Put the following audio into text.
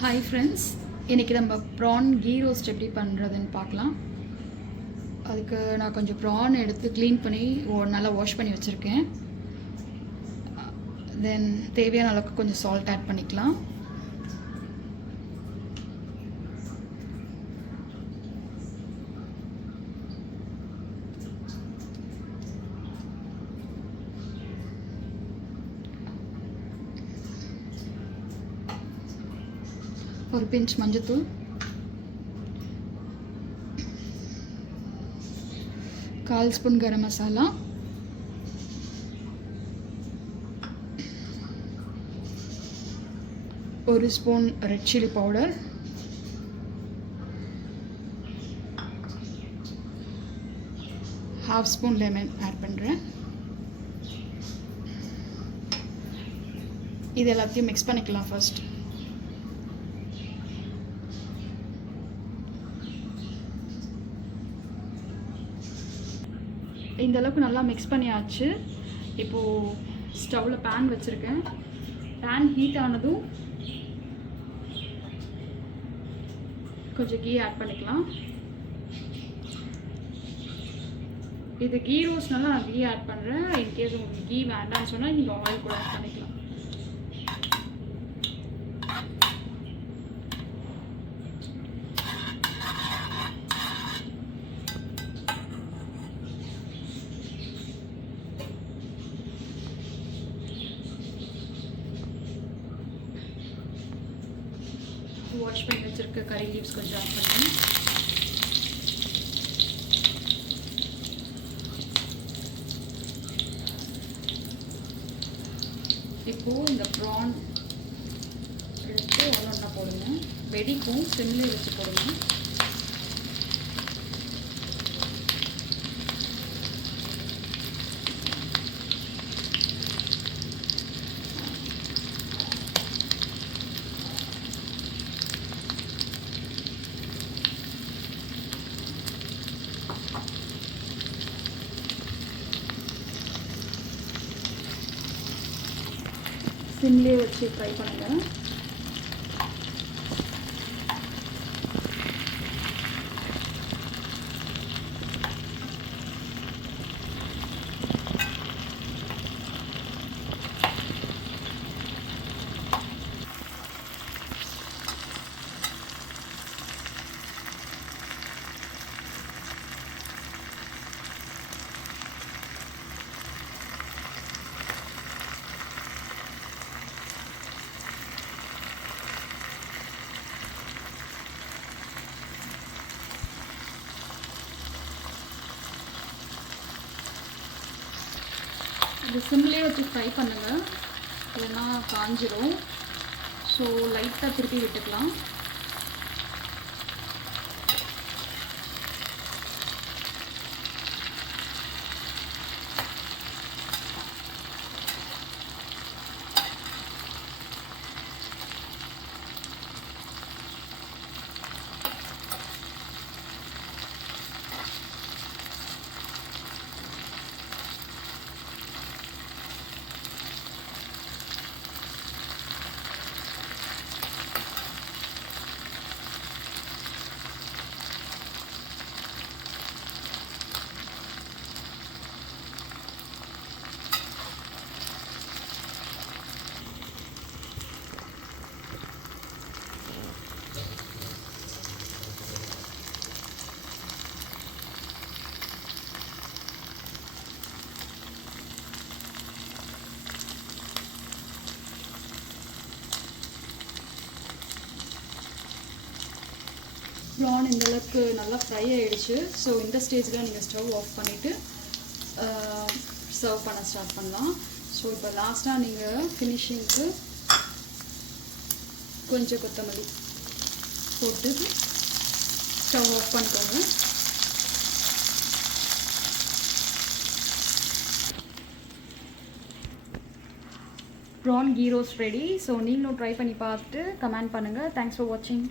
Hi friends, இன்றைக்கி நம்ம ப்ரான் கீ ரோஸ்ட் எப்படி பண்ணுறதுன்னு பார்க்கலாம். அதுக்கு நான் கொஞ்சம் ப்ரான் எடுத்து க்ளீன் பண்ணி நல்லா வாஷ் பண்ணி வச்சுருக்கேன். தென் தேவையான அளவுக்கு கொஞ்சம் சால்ட் ஆட் பண்ணிக்கலாம். ஒரு பிஞ்ச் மஞ்சத்தூள், கால் ஸ்பூன் கரம் மசாலா, ஒரு spoon red chilli powder, half spoon lemon add பண்ணுறேன். இது எல்லாத்தையும் மிக்ஸ் பண்ணிக்கலாம். ஃபர்ஸ்ட் இந்த அளவுக்கு நல்லா மிக்ஸ் பண்ணியாச்சு. இப்போது ஸ்டவ்வில் பேன் வச்சுருக்கேன். பேன் ஹீட் ஆனதும் கொஞ்சம் கீ ஆட் பண்ணிக்கலாம். இது கீ ரோஸ்ட்னால நான் கீ ஆட் பண்ணுறேன். இன்கேஸ் உங்களுக்கு கீ வேண்டாம்னு சொன்னால் நீங்கள் ஆயில் கூட ஆட் பண்ணிக்கலாம். வாஷ் பண்ணி வச்சுருக்க கறி லீவ்ஸ் கொஞ்சம் ஆட் பண்ணி இப்போது இந்த ப்ரான் எடுத்து ஒன்றா போடுங்க. வெடிக்கும், சிம்மில் வச்சு போடுங்க. சிம்லேயே வச்சு ஃப்ரை பண்ணுங்கள். இது சிம்லேயே வச்சு ஃப்ரை பண்ணுங்கள், இல்லைன்னா காஞ்சிரும். ஸோ லைட்டாக திருப்பி விட்டுக்கலாம். ப்ரான் இந்த அளவுக்கு நல்லா ஃப்ரை ஆகிடுச்சு. ஸோ இந்த ஸ்டேஜில் நீங்கள் ஸ்டவ் ஆஃப் பண்ணிவிட்டு சர்வ் பண்ண ஸ்டார்ட் பண்ணலாம். ஸோ இப்போ லாஸ்ட்டாக நீங்கள் ஃபினிஷிங்க்கு கொஞ்சம் கொத்தமல்லி போட்டு ஸ்டவ் ஆஃப் பண்ணிக்கோங்க. Prawn ghee roast ready. So நீங்களும் ட்ரை பண்ணி பார்த்துட்டு கமெண்ட் பண்ணுங்கள். தேங்க்ஸ் ஃபார் வாட்சிங்.